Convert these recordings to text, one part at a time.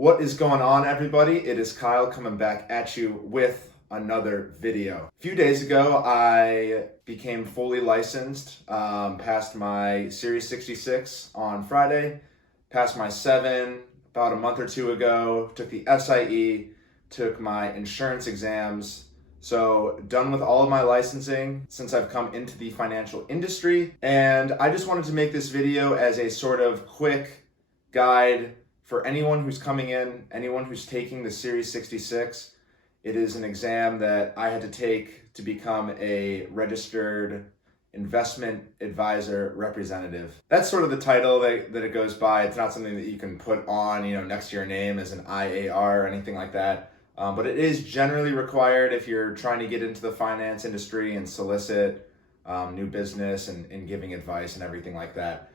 What is going on, everybody? It is Kyle coming back at you with another video. A few days ago, I became fully licensed, passed my Series 66 on Friday, passed my 7 about a month or two ago, took the SIE, took my insurance exams. So done with all of my licensing since I've come into the financial industry. And I just wanted to make this video as a sort of quick guide for anyone who's coming in, anyone who's taking the Series 66. It is an exam that I had to take to become a registered investment advisor representative. That's sort of the title that it goes by. It's not something that you can put on, next to your name as an IAR or anything like that. But it is generally required if you're trying to get into the finance industry and solicit new business and giving advice and everything like that.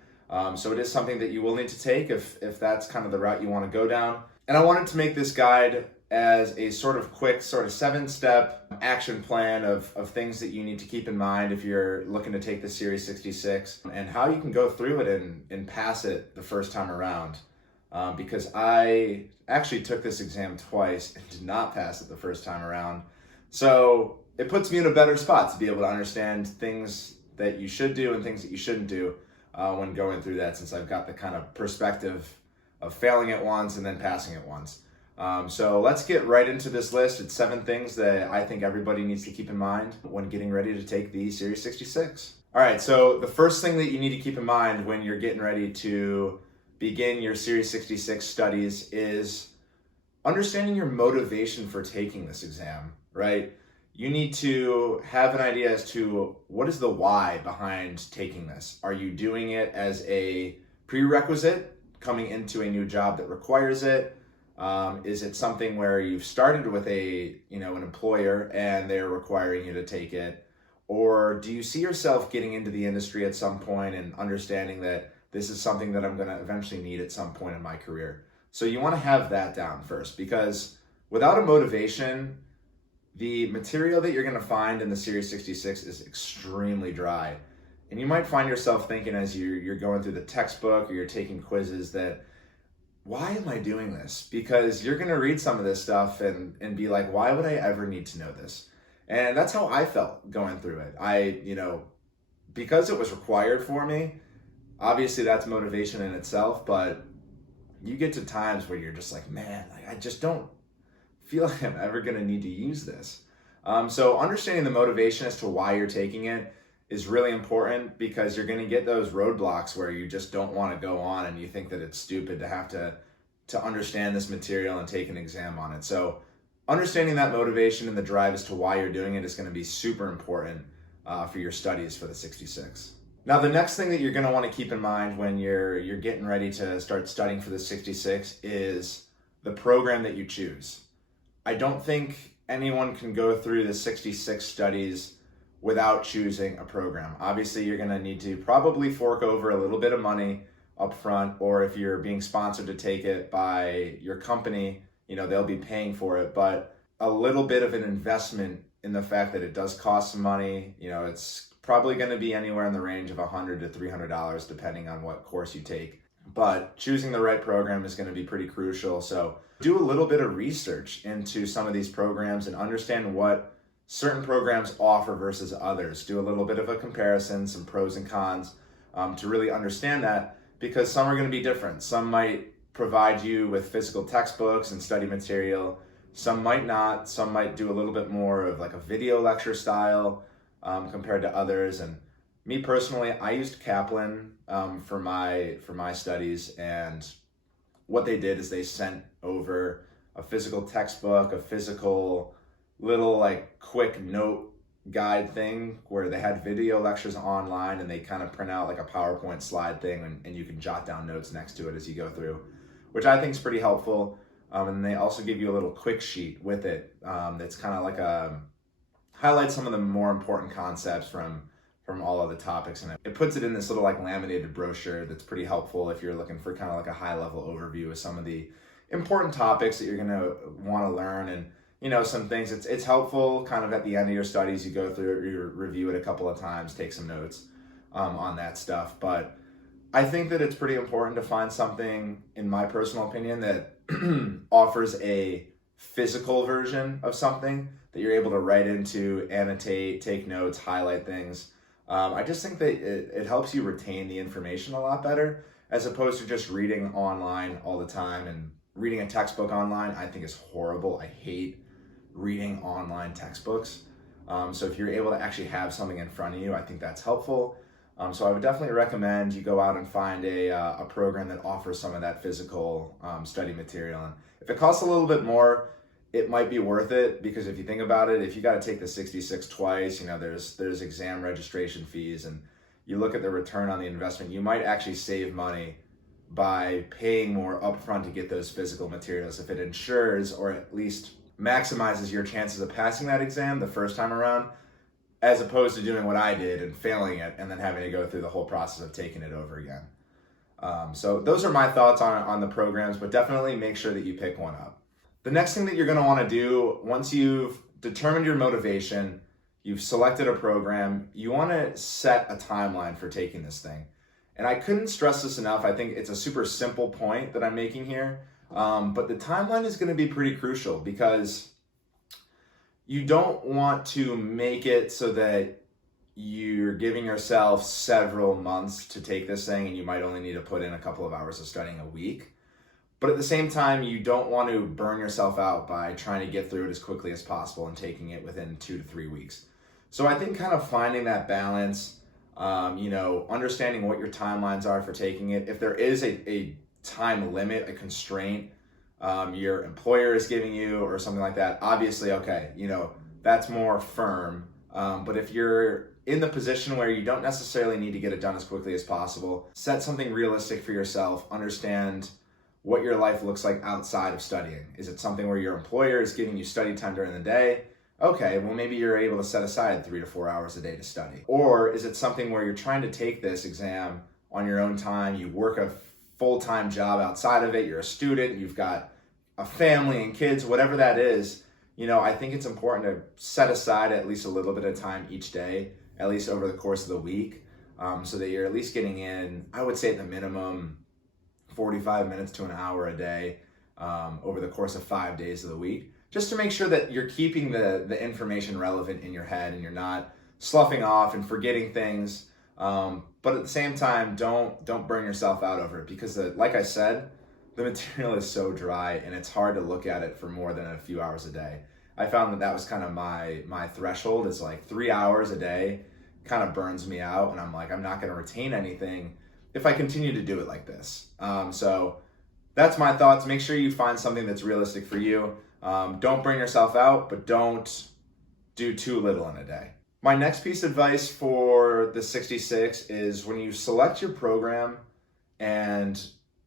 So it is something that you will need to take if that's kind of the route you want to go down. And I wanted to make this guide as a sort of quick, sort of 7-step action plan of things that you need to keep in mind if you're looking to take the Series 66 and how you can go through it and pass it the first time around. Because I actually took this exam twice and did not pass it the first time around. So it puts me in a better spot to be able to understand things that you should do and things that you shouldn't do when going through that, since I've got the kind of perspective of failing it once and then passing it once. So let's get right into this list. It's 7 things that I think everybody needs to keep in mind when getting ready to take the Series 66. All right, so the first thing that you need to keep in mind when you're getting ready to begin your Series 66 studies is understanding your motivation for taking this exam, right? You need to have an idea as to what is the why behind taking this. Are you doing it as a prerequisite coming into a new job that requires it? Is it something where you've started with an employer and they're requiring you to take it? Or do you see yourself getting into the industry at some point and understanding that this is something that I'm going to eventually need at some point in my career? So you want to have that down first, because without a motivation, the material that you're going to find in the Series 66 is extremely dry. And you might find yourself thinking as you're going through the textbook or you're taking quizzes that, why am I doing this? Because you're going to read some of this stuff and be like, why would I ever need to know this? And that's how I felt going through it. Because it was required for me, obviously that's motivation in itself, but you get to times where you're just like, man, I just don't feel like I'm ever going to need to use this. So understanding the motivation as to why you're taking it is really important, because you're going to get those roadblocks where you just don't want to go on and you think that it's stupid to have to understand this material and take an exam on it. So understanding that motivation and the drive as to why you're doing it is going to be super important for your studies for the 66. Now, the next thing that you're going to want to keep in mind when you're getting ready to start studying for the 66 is the program that you choose. I don't think anyone can go through the 66 studies without choosing a program. Obviously, you're going to need to probably fork over a little bit of money up front, or if you're being sponsored to take it by your company, they'll be paying for it, but a little bit of an investment in the fact that it does cost some money. It's probably going to be anywhere in the range of $100 to $300 depending on what course you take. But choosing the right program is going to be pretty crucial. So do a little bit of research into some of these programs and understand what certain programs offer versus others. Do a little bit of a comparison, some pros and cons, to really understand that, because some are going to be different. Some might provide you with physical textbooks and study material. Some might not. Some might do a little bit more of like a video lecture style compared to others. And me personally, I used Kaplan for my studies, and what they did is they sent over a physical textbook, a physical little quick note guide thing where they had video lectures online, and they kind of print out like a PowerPoint slide thing, and you can jot down notes next to it as you go through, which I think is pretty helpful. And they also give you a little quick sheet with it that's kind of like highlights some of the more important concepts from all of the topics, and it puts it in this little laminated brochure that's pretty helpful if you're looking for kind of like a high level overview of some of the important topics that you're going to want to learn. And some things, it's helpful kind of at the end of your studies, you go through it, you review it a couple of times, take some notes on that stuff. But I think that it's pretty important to find something, in my personal opinion, that offers a physical version of something that you're able to write into, annotate, take notes, highlight things. I just think that it helps you retain the information a lot better as opposed to just reading online all the time. And reading a textbook online, I think, is horrible. I hate reading online textbooks. So if you're able to actually have something in front of you, I think that's helpful. So I would definitely recommend you go out and find a program that offers some of that physical study material. And if it costs a little bit more, it might be worth it, because if you think about it, if you got to take the 66 twice, there's exam registration fees, and you look at the return on the investment, you might actually save money by paying more upfront to get those physical materials if it ensures, or at least maximizes, your chances of passing that exam the first time around, as opposed to doing what I did and failing it and then having to go through the whole process of taking it over again. So those are my thoughts on the programs, but definitely make sure that you pick one up. The next thing that you're going to want to do, once you've determined your motivation, you've selected a program, you want to set a timeline for taking this thing. And I couldn't stress this enough. I think it's a super simple point that I'm making here. But the timeline is going to be pretty crucial, because you don't want to make it so that you're giving yourself several months to take this thing and you might only need to put in a couple of hours of studying a week. But at the same time, you don't want to burn yourself out by trying to get through it as quickly as possible and taking it within 2 to 3 weeks. So I think kind of finding that balance, understanding what your timelines are for taking it. If there is a time limit, a constraint, your employer is giving you or something like that, obviously, okay, that's more firm. But if you're in the position where you don't necessarily need to get it done as quickly as possible, set something realistic for yourself. Understand what your life looks like outside of studying. Is it something where your employer is giving you study time during the day? Okay, well, maybe you're able to set aside 3 to 4 hours a day to study. Or is it something where you're trying to take this exam on your own time? You work a full-time job outside of it, you're a student, you've got a family and kids, whatever that is. I think it's important to set aside at least a little bit of time each day, at least over the course of the week, so that you're at least getting in, I would say at the minimum, 45 minutes to an hour a day over the course of 5 days of the week, just to make sure that you're keeping the information relevant in your head and you're not sloughing off and forgetting things. But at the same time, don't burn yourself out over it, because like I said, the material is so dry and it's hard to look at it for more than a few hours a day. I found that was kind of my threshold. Is like 3 hours a day kind of burns me out, and I'm like, I'm not going to retain anything if I continue to do it like this. So that's my thoughts. Make sure you find something that's realistic for you. Don't burn yourself out, but don't do too little in a day. My next piece of advice for the 66 is, when you select your program and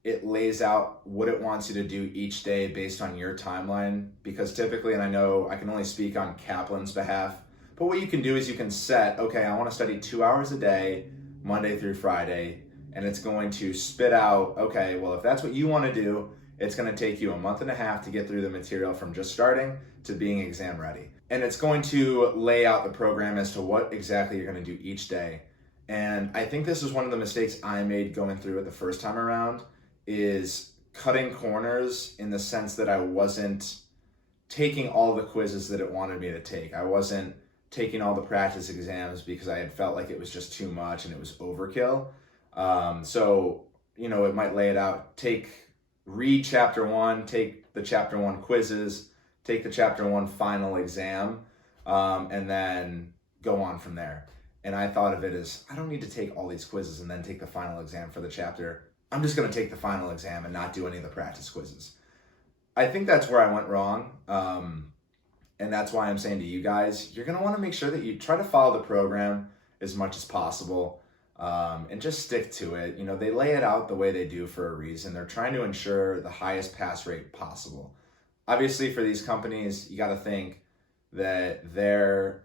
it lays out what it wants you to do each day based on your timeline, because typically, and I know I can only speak on Kaplan's behalf, but what you can do is you can set, okay, I want to study 2 hours a day, Monday through Friday, and it's going to spit out, okay, well, if that's what you want to do, it's going to take you a month and a half to get through the material from just starting to being exam ready. And it's going to lay out the program as to what exactly you're going to do each day. And I think this is one of the mistakes I made going through it the first time around, is cutting corners, in the sense that I wasn't taking all the quizzes that it wanted me to take. I wasn't taking all the practice exams because I had felt like it was just too much and it was overkill. So, it might lay it out, read chapter 1, take the chapter 1 quizzes, take the chapter 1 final exam, and then go on from there. And I thought of it as, I don't need to take all these quizzes and then take the final exam for the chapter. I'm just going to take the final exam and not do any of the practice quizzes. I think that's where I went wrong. And that's why I'm saying to you guys, you're going to want to make sure that you try to follow the program as much as possible, and just stick to it. They lay it out the way they do for a reason. They're trying to ensure the highest pass rate possible. Obviously, for these companies, you got to think that their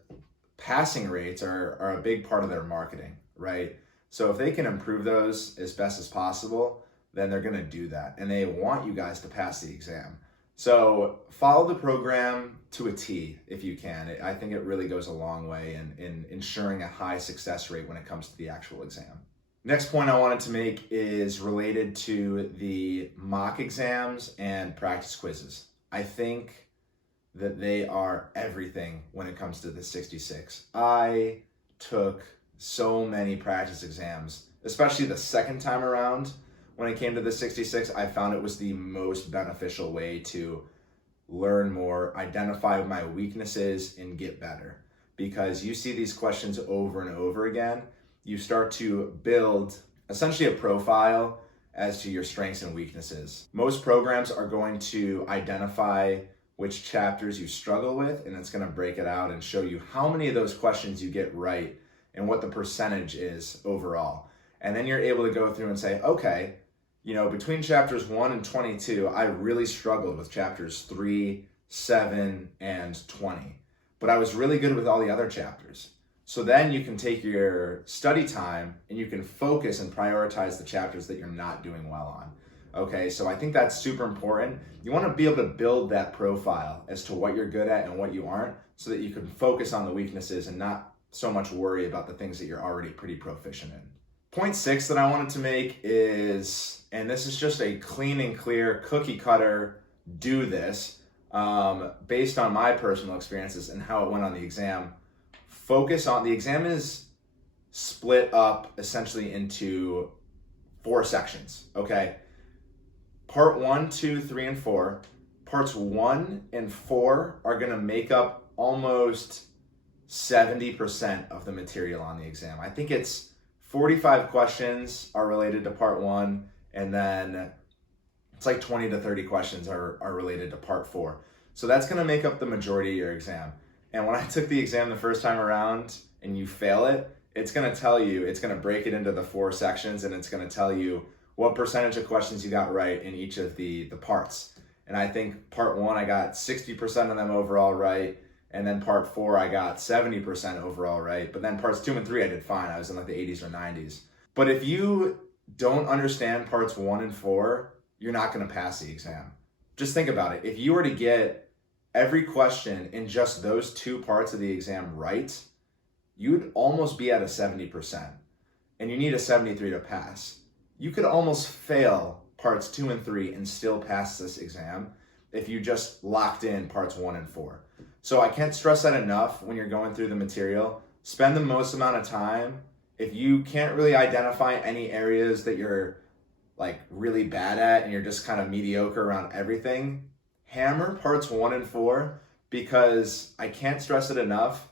passing rates are a big part of their marketing, right? So if they can improve those as best as possible, then they're going to do that. And they want you guys to pass the exam. So follow the program to a T if you can. I think it really goes a long way in ensuring a high success rate when it comes to the actual exam. Next point I wanted to make is related to the mock exams and practice quizzes. I think that they are everything when it comes to the 66. I took so many practice exams, especially the second time around. When it came to the 66, I found it was the most beneficial way to learn more, identify my weaknesses, and get better. Because you see these questions over and over again, you start to build essentially a profile as to your strengths and weaknesses. Most programs are going to identify which chapters you struggle with, and it's going to break it out and show you how many of those questions you get right and what the percentage is overall. And then you're able to go through and say, okay, between chapters 1 and 22, I really struggled with chapters 3, 7, and 20. But I was really good with all the other chapters. So then you can take your study time and you can focus and prioritize the chapters that you're not doing well on. Okay, so I think that's super important. You want to be able to build that profile as to what you're good at and what you aren't, so that you can focus on the weaknesses and not so much worry about the things that you're already pretty proficient in. Point 6 that I wanted to make is, and this is just a clean and clear cookie cutter, do this, based on my personal experiences and how it went on the exam. Focus on, the exam is split up essentially into 4 sections, okay? Part 1, 2, 3, and 4. Parts 1 and 4 are gonna make up almost 70% of the material on the exam. I think it's 45 questions are related to part 1, and then it's like 20 to 30 questions are related to part 4. So that's gonna make up the majority of your exam. And when I took the exam the first time around and you fail it, it's gonna tell you, it's gonna break it into the 4 sections, and it's gonna tell you what percentage of questions you got right in each of the parts. And I think part 1, I got 60% of them overall right. And then part 4, I got 70% overall right. But then parts 2 and 3, I did fine. I was in like the 80s or 90s. But if you don't understand parts 1 and 4, you're not gonna pass the exam. Just think about it. If you were to get every question in just those 2 parts of the exam right, you'd almost be at a 70%. And you need a 73 to pass. You could almost fail parts 2 and 3 and still pass this exam if you just locked in parts 1 and 4. So I can't stress that enough when you're going through the material. Spend the most amount of time. If you can't really identify any areas that you're like really bad at and you're just kind of mediocre around everything, hammer parts 1 and 4, because I can't stress it enough.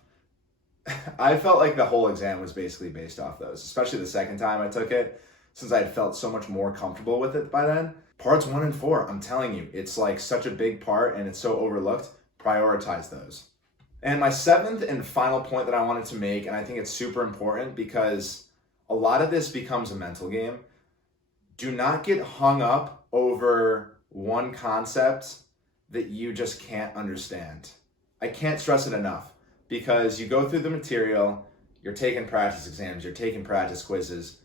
I felt like the whole exam was basically based off those, especially the second time I took it, since I had felt so much more comfortable with it by then. Parts 1 and 4, I'm telling you, it's like such a big part and it's so overlooked. Prioritize those. And my 7th and final point that I wanted to make, and I think it's super important because a lot of this becomes a mental game. Do not get hung up over one concept that you just can't understand. I can't stress it enough, because you go through the material, you're taking practice exams, you're taking practice quizzes,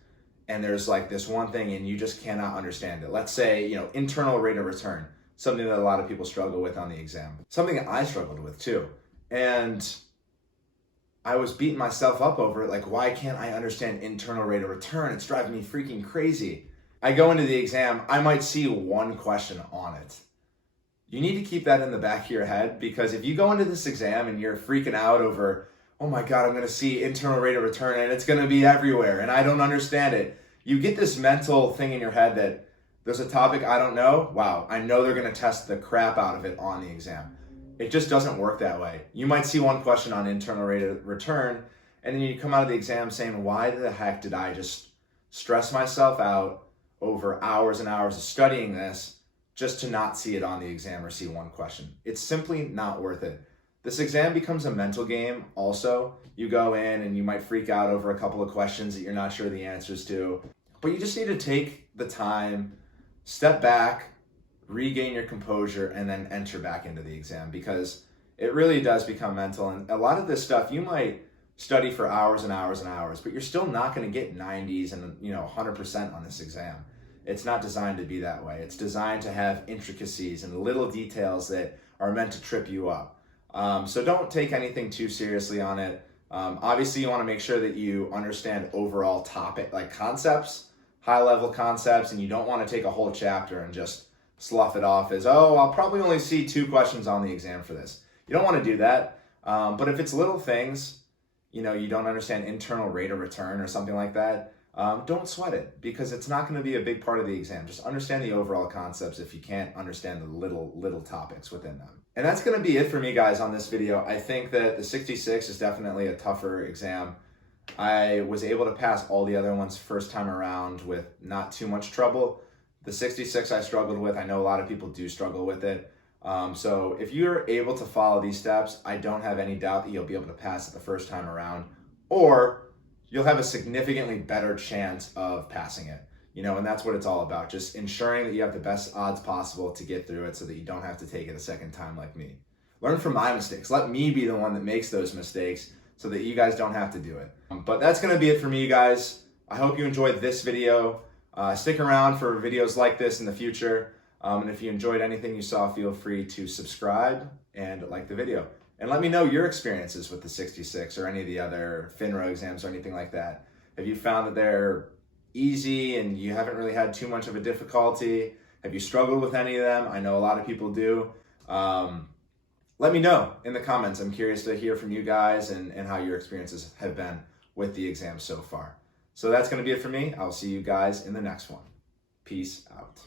and there's like this one thing and you just cannot understand it. Let's say, internal rate of return, something that a lot of people struggle with on the exam. Something I struggled with too. And I was beating myself up over it, like, why can't I understand internal rate of return? It's driving me freaking crazy. I go into the exam, I might see one question on it. You need to keep that in the back of your head, because if you go into this exam and you're freaking out over, oh my God, I'm gonna see internal rate of return and it's gonna be everywhere and I don't understand it. You get this mental thing in your head that there's a topic I don't know. Wow, I know they're gonna test the crap out of it on the exam. It just doesn't work that way. You might see one question on internal rate of return and then you come out of the exam saying, why the heck did I just stress myself out over hours and hours of studying this just to not see it on the exam or see one question? It's simply not worth it. This exam becomes a mental game also. You go in and you might freak out over a couple of questions that you're not sure the answers to, but you just need to take the time, step back, regain your composure, and then enter back into the exam, because it really does become mental. And a lot of this stuff you might study for hours and hours and hours, but you're still not going to get 90s and 100% on this exam. It's not designed to be that way. It's designed to have intricacies and little details that are meant to trip you up. So don't take anything too seriously on it. Obviously, you want to make sure that you understand overall topic, like concepts, high level concepts, and you don't want to take a whole chapter and just slough it off as, oh, I'll probably only see 2 questions on the exam for this. You don't want to do that. But if it's little things, you don't understand internal rate of return or something like that, don't sweat it, because it's not going to be a big part of the exam. Just understand the overall concepts if you can't understand the little topics within them. And that's going to be it for me, guys, on this video. I think that the 66 is definitely a tougher exam. I was able to pass all the other ones first time around with not too much trouble. The 66 I struggled with. I know a lot of people do struggle with it. So if you're able to follow these steps, I don't have any doubt that you'll be able to pass it the first time around, or you'll have a significantly better chance of passing it. And that's what it's all about. Just ensuring that you have the best odds possible to get through it so that you don't have to take it a second time like me. Learn from my mistakes. Let me be the one that makes those mistakes so that you guys don't have to do it. But that's going to be it for me, you guys. I hope you enjoyed this video. Stick around for videos like this in the future. And if you enjoyed anything you saw, feel free to subscribe and like the video. And let me know your experiences with the 66 or any of the other FINRA exams or anything like that. Have you found that they're easy and you haven't really had too much of a difficulty? Have you struggled with any of them? I know a lot of people do. Let me know in the comments. I'm curious to hear from you guys and how your experiences have been with the exam so far. So that's going to be it for me. I'll see you guys in the next one. Peace out.